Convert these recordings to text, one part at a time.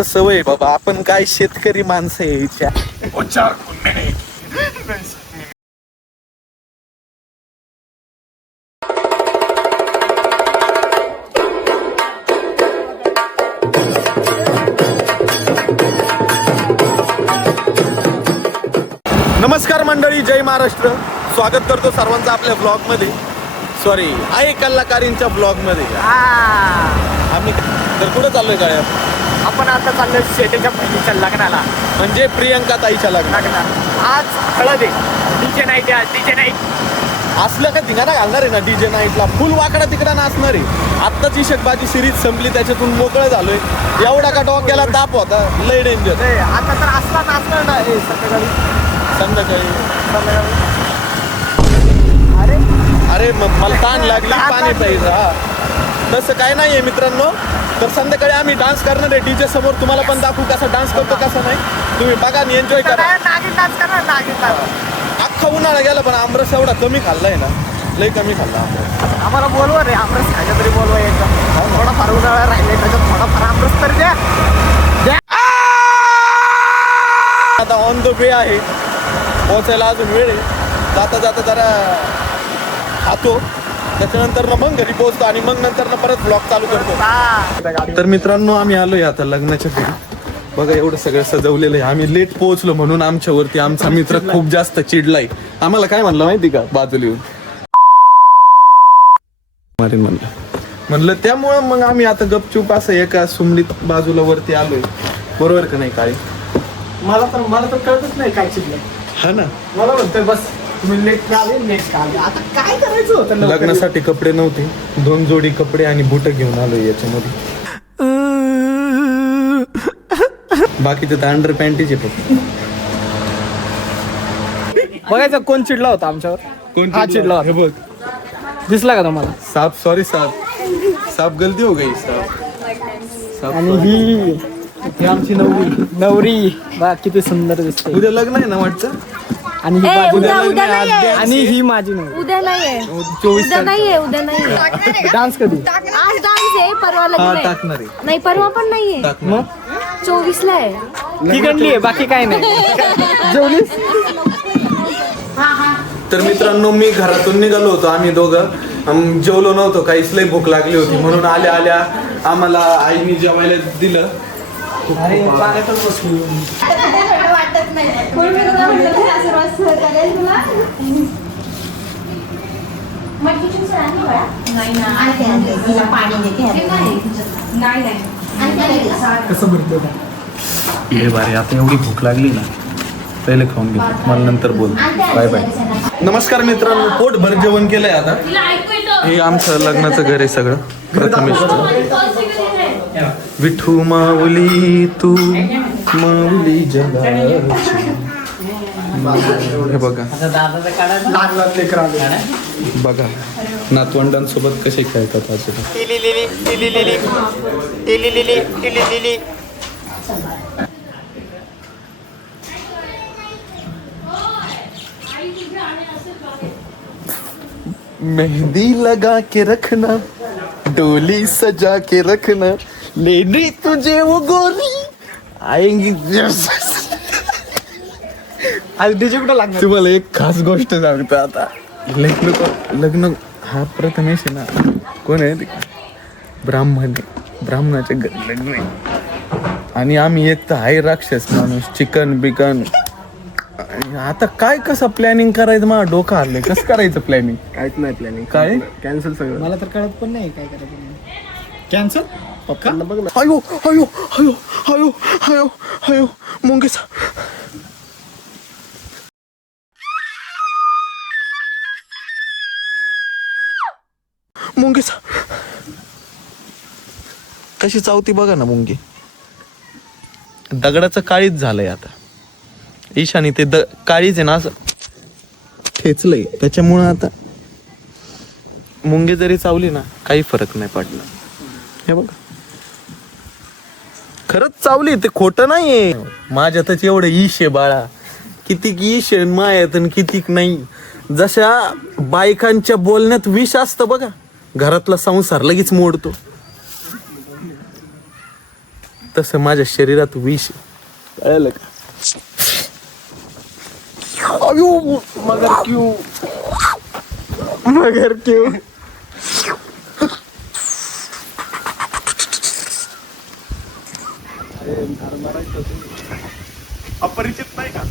तर सवय आहे बाबा, आपण काय शेतकरी माणसं यायच्या. नमस्कार मंडळी, जय महाराष्ट्र. स्वागत करतो सर्वांचं आपल्या ब्लॉग मध्ये, सॉरी आहे कलाकारींच्या ब्लॉग मध्ये. आम्ही तर कुठं चाललोय काय आपण आता चाललोय शेतीच्या बहिणीच्या लग्नाला, म्हणजे प्रियंका ताईच्या लग्नाला. आज हळद आहे, डीजे नाईट आहे. डीजे नाईट असलं का धिंगाणा घालणार आहे ना डीजे नाईटला, फुल वाकडा तिकडा नाचणार आहे. आत्ताच इशकबाजी सिरीज संपली, त्याच्यातून मोकळं झालोय. एवढा का डोक्याला ताप होता, लय डेंजर. आता तर असला नाचणार ना संध्याकाळी अरे अरे मला ताण लागली, पाणी प्यायचं. तसं काय नाहीये मित्रांनो. तर संध्याकाळी आम्ही डान्स करणार आहे डीजे समोर. तुम्हाला पण दाखवू कसा डान्स करतो कसा नाही. तुम्ही बघा आणि एन्जॉय करा. नागिन डान्स करणार, नागिन डान्स. अख्खा उन्हाळा गेला पण आमरस एवढा कमी खाल्लाय ना, लय कमी खाल्ला आमरस. आम्हाला बोलवा रे, आमरस खायचा तरी बोलवा. यायचं थोडाफार उन्हाळा राहिले, त्याच्यात थोडाफार आमरस तर द्या. आता ऑन द वे आहे, पोहोचायला अजून वेळ आहे. जाता जाता जरा खातो, त्याच्यानंतर मग घरी पोहोचतो आणि मग नंतर परत ब्लॉग चालू करतो. तर मित्रांनो, आम्ही आलोय आता लग्नाच्या घरी. बघा एवढं सगळं सजवलेलं आहे. आम्ही लेट पोहोचलो म्हणून आमच्यावरती आमचा मित्र खूप जास्त चिडलाय. आम्हाला काय म्हणलं माहिती का, बाजूला येऊन म्हणलं. त्यामुळं मग आम्ही आता गपचूप असं एका सुमडीत बाजूला वरती आलोय. बरोबर का नाही काय? मला तर कळतच नाही काय शिकलं. हा ना, मला म्हणतोय बस तुम्ही लेट आले, लेट आले. आता काय करायचं होतं? लग्नासाठी कपडे नव्हते, 2 जोडी कपडे आणि बुट घेऊन आलोय याच्यामध्ये. बाकीचे तर अंडर पॅन्टीचे फक्त. बघायचं कोण चिडला होता आमच्यावर. कोण हा चिडला होता. हे बघ, दिसला का तुम्हाला? साप. सॉरी साप गलती हो गई. साप. आणि ही आमची नवरी बा, किती सुंदर दिसते. उद्या लग्न आहे ना वाटतं. आणि ही बाजू- उद्या नाहीये. आणि ही माझी नवरी. उद्या नाहीये, 24 उद्या नाहीये. डान्स कधी? आज डान्स आहे, परवा लग्न आहे. टाकणार आहे. नाही, परवा पण नाहीये. मग 24 ला आहे. ती गणली आहे, बाकी काय नाही. जेवलीस? तर मित्रांनो, मी घरातून निघालो होतो. आम्ही दोघं जेवलो नव्हतो, काहीच लई भूक लागली होती. म्हणून आल्या आम्हाला आईने जेवायला दिलं. अरे पाण्यातच बसलो. वाटत नाही. कसं भरतो? हे बारे, आता एवढी भूक लागली ना, पहिले खाऊन घेतो, मला नंतर बोल. Bye bye. नमस्कार मित्रांनो, पोटभर जेवण केलंय आता. हे आमचं लग्नाचं घर आहे सगळं. प्रथमेश विठू माऊली तू माऊली जगाची. हे बघा बघा नातवंडांसोबत कसे खेळतात आजोबा. मेहंदी लगा के रखना, डोली सजा के रखना, लेने तुझे वो गोरी आएंगी. आज डीजे कुठं लागणार? तुम्हाला एक खास गोष्ट सांगतो. आता लग्न हा प्रथमेश आहे ना, कोण आहे? ब्राह्मण आहे. ब्राह्मणाच्या घरी लग्न आहे. आणि आम्ही एक तर आहे राक्षस माणूस, चिकन बिकन. आता काय कसं प्लॅनिंग करायचं, मला डोकं हल्लंय. कसं करायचं प्लॅनिंग? काहीच नाही प्लॅनिंग. काय कॅन्सल सगळं. मला तर कळत पण नाही काय करायचं. कॅन्सल पक्का. बघ ना. अयो अयो अयो अयो अयो अयो मुंगेचा. मुंगेचा कशी चावती बघा ना मुंगी. दगडाचं काळीच झालंय आता. ईशानी ते काळीच आहे ना, असं ठेचलंय. त्याच्यामुळं आता मुंगे जरी चावली ना, काही फरक नाही पडला. हे बघा, खरंच चावली, ते खोटं नाहीये. माझ्यातच एवढं ईश आहे बाळा. कितीक ईश आहे मायात आणि कितीक नाही. जशा बायकांच्या बोलण्यात विष असतं बघा, घरातला संसार लगेच मोडतो. तसं माझ्या शरीरात विष आहे. कळलं का? मगर क्यों अपरिचित नाही का?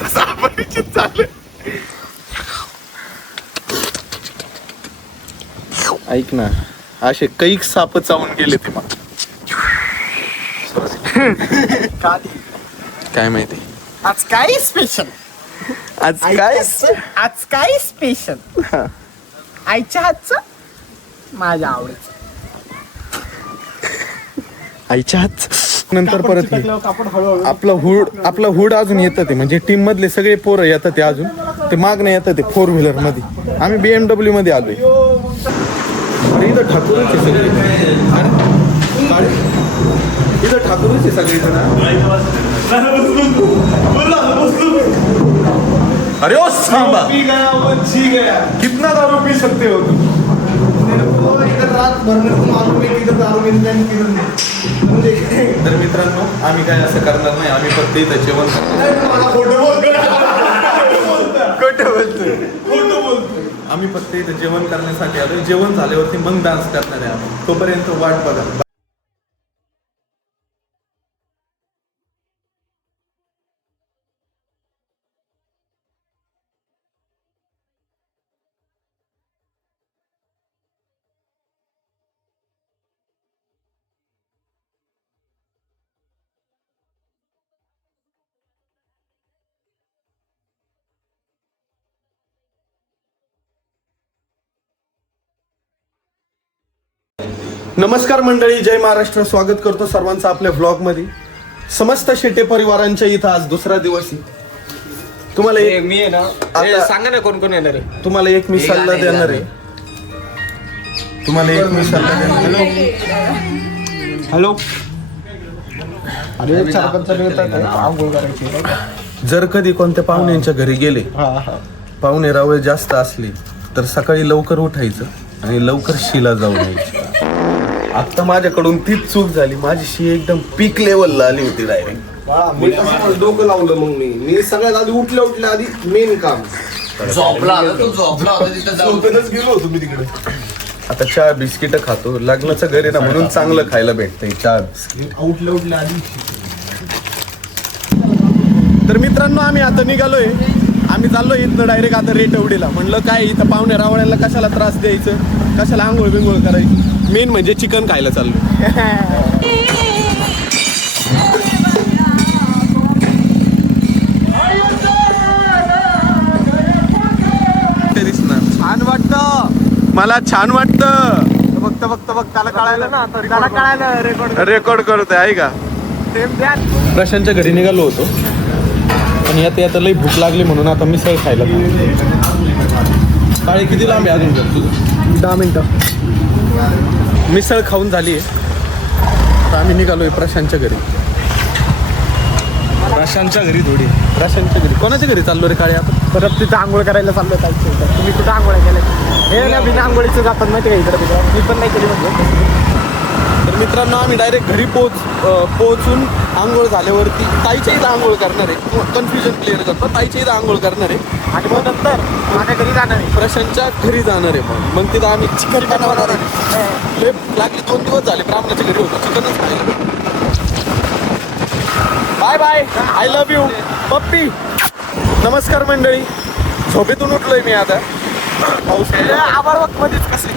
तसं अपरिचित झालं. ऐक ना, असे कैक साप चावून गेले ते मला. काय माहिती आज काय स्पेशल आज काय आज काय स्पेशल आईच्या हातचं माझ्या आवडीचं आईच्या हात नंतर परत ये. कापड हळूहळू आपलं हुड अजून येतं ते म्हणजे टीम मधले सगळे पोरं येतात ते अजून ते मागणं येतं ते 4 व्हीलर मध्ये. आम्ही BMW मध्ये आलोय. अरे इथं ठाकूरच आहे सगळे. अरे इथं ठाकूरच आहे सगळे जण. अरे ओ सांबा कितना दारू पी सकते हो तुम? तर मित्रांनो आम्ही काय असं करणार नाही. आम्ही फक्त इथं जेवण आम्ही फक्त इथं जेवण करण्यासाठी आलो. जेवण झाल्यावरती मग डान्स करणार आहे आम्ही. तोपर्यंत वाट बघा. नमस्कार मंडळी, जय महाराष्ट्र. स्वागत करतो सर्वांचं आपल्या व्लॉग मध्ये. समस्त शेटे परिवारांच्या इथं आज दुसरा दिवस आहे. तुम्हाला एक मी आहे ना आता- सांगा ना कोण कोण येणार आहे. तुम्हाला एक मी सल्ला देणार आहे. तुम्हाला एक मी सल्ला देणार आहे. हॅलो अरे आंघोळ करायची. जर कधी कोणत्या पाहुण्यांच्या घरी गेले, पाहुणे रावळे जास्त असले तर सकाळी लवकर उठायचं आणि लवकर शिला जाऊन यायची. आता माझ्याकडून तीच चूक झाली. माझी शी एकदम पीक लेवलला आली होती डायरेक्ट. मी तसं डोकं लावलं. मग मी सगळ्यात आधी उठल्या आधी मेन काम झोपेतच गेलो होतो मी तिकडे. आता चहा बिस्किट खातो. लग्नाचं घर आहे ना म्हणून चांगलं खायला भेटतंय चहा बिस्किट. उठल्या आधी तर मित्रांनो आम्ही आता निघालोय. आम्ही चाललोय इथनं डायरेक्ट आता रेटवडीला. म्हणलं काय इथं पाहुण्या रावळ्यांना कशाला त्रास द्यायचं, कशाला आंघोळ बिंघोळ करायची. मेन म्हणजे चिकन खायला चाललो. छान वाटतं मला छान वाटतं. बघ त्याला कळायलं ना. त्याला कळायलं रेकॉर्ड करतोय आहे का. प्रशांतच्या घरी निघालो होतो आणि आता लई भूक लागली म्हणून आता मिसळ खायला. काळे किती लांब आहे अजून तुझं? 10 मिनिटं. मिसळ खाऊन झाली आहे. आता आम्ही निघालोय प्रशांतच्या घरी. प्रशांतच्या घरी थोडी. प्रशांतच्या घरी. कोणाच्या घरी चाललो रे काळे आपण? परत तिथं आंघोळ करायला चाललो आहे. तुम्ही कुठं आंघोळ केल्या? हे ना बिना आंघोळीचं जातात माहिती का इकडे तिकडं. मी पण नाही केली म्हणजे. तर मित्रांनो आम्ही डायरेक्ट घरी पोहोचून आंघोळ झाल्यावरती ताईच्या इथं आंघोळ करणार आहे. कन्फ्युजन क्लिअर करतो. ताईच्या इथं आंघोळ करणार आहे आणि मग नंतर माझ्या घरी जाणार आहे. प्रशांतच्या घरी जाणार आहे. मग तिथं आम्ही चिकन बनवणार आहे. लय लागले 2 दिवस झाले ब्राह्मणाच्या घरी होतो चिकनच खायला. Bye bye. I love you पप्पी. नमस्कार मंडळी. झोपेतून उठलोय मी आता. पाऊस आभाळ बघ मध्येच कसे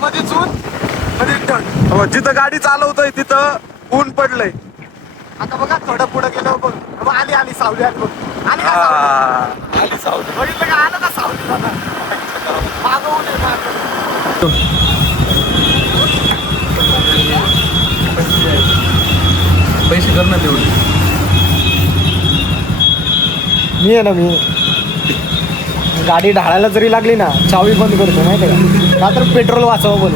मध्येच ऊन मध्येच ढग. हो, जिथं गाडी चालवतोय तिथं ऊन पडलंय. आता बघा थोडं पुढं गेलो बघ. आली सावली आली बघ. आली का सावली? आली सावली. बघितलं का? आलं का सावली? मागं ऊन आहे मागं. पैसे कर ना तेवढे. मी आहे ना मी गाडी ढाळायला जरी लागली ना चावी बंद करतो माहिती आहे का तर पेट्रोल वाचवा बोल.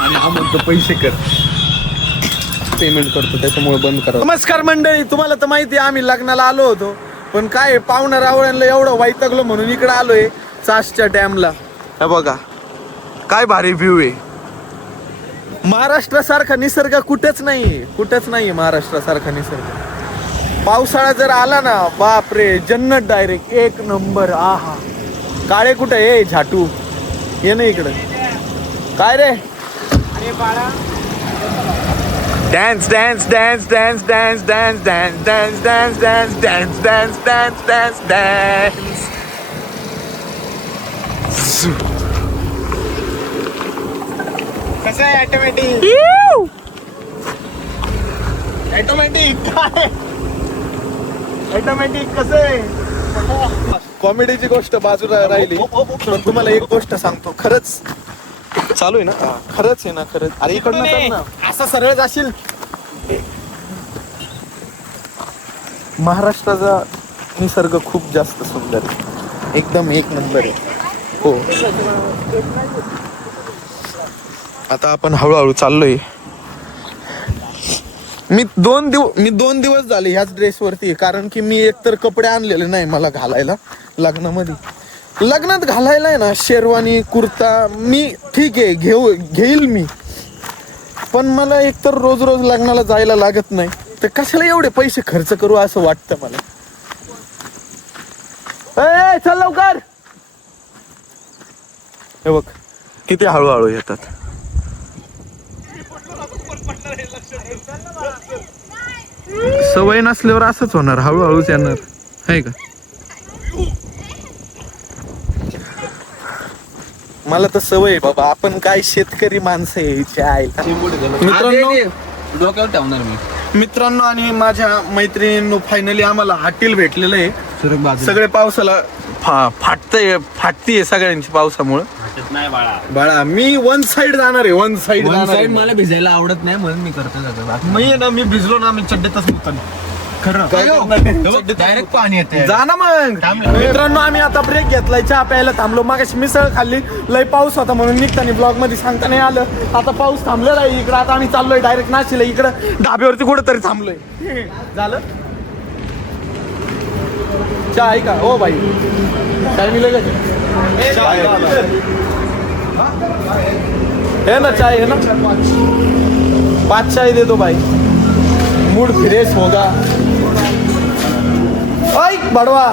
आणि हा म्हणतो पैसे कर. पेमेंट करतो त्याच्यामुळे बंद करा. नमस्कार मंडळी. तुम्हाला तर माहिती आहे आम्ही लग्नाला आलो होतो पण काय पाहुणा रावळ्यांना एवढं वैतागलो म्हणून इकडे आलोय चासच्या डॅमला. हे बघा काय भारी व्ह्यू आहे. महाराष्ट्रासारखा निसर्ग कुठेच नाही महाराष्ट्रासारखा निसर्ग. पावसाळा जर आला ना बापरे जन्नत डायरेक्ट एक नंबर. आहा काळे कुठे ये झाटू ये ना इकडं. काय रे Dance, dance, dance, dance, dance, dance, dance, dance, dance, dance, dance, dance, dance, dance, dance. कसं आहे ऑटोमॅटिक काय ऑटोमॅटिक कसं आहे. कॉमेडीची गोष्ट बाजूला राहिली पण तुम्हाला एक गोष्ट सांगतो. खरंच चालू आहे ना. खरंच आहे ना खरंच. अरे इकडनं चल ना. असं सरळ जाशील. महाराष्ट्राचा निसर्ग खूप जास्त सुंदर आहे. एकदम एक नंबर आहे. हो आता आपण हळूहळू चाललोय. मी दोन दिवस झाले ह्याच ड्रेसवरती आहे. कारण की मी एकतर कपडे आणलेले नाही मला घालायला लग्नात घालायला आहे ना. शेरवानी कुर्ता मी ठीक आहे घेईल मी. पण मला एकतर रोज लग्नाला जायला लागत नाही तर कशाला एवढे पैसे खर्च करू असं वाटतं मला. ए चल लवकर. हे बघ किती हळूहळू येतात. सवय नसल्यावर असंच होणार. हळूहळूच येणार आहे का. मला तर सवय बाबा. आपण काय शेतकरी माणसं आहे. मित्रांनो आणि माझ्या मैत्रिणींनो फायनली आम्हाला हॉटेल भेटलेलं आहे. सगळे पावसाला फाटतीये सगळ्यांची पावसामुळे. बाळा मी वन साइड जाणार आहे. वन साइड मला भिजायला आवडत नाही म्हणून मी करतो. मी भिजलो ना मी चड्डीतच मुक्काम. डायरेक्ट पाणी येते. जा ना मग. मित्रांनो आम्ही आता ब्रेक घेतलाय. चहा प्यायला थांबलो. मागाशी मिसळ खाल्ली. लय पाऊस होता म्हणून निघताना ब्लॉग मध्ये सांगता नाही आलं. आता पाऊस थांबलेला आहे इकडं. आता आम्ही चाललोय डायरेक्ट नाशिकला. इकडं ढाब्यावरती कुठेतरी थांबलोय. झालं चहा आहे का हो बाई. चाय मिळेल है ना. चाय है ना. 5 चाय दे दो भाई. मूड फ्रेश होगा. बड़वा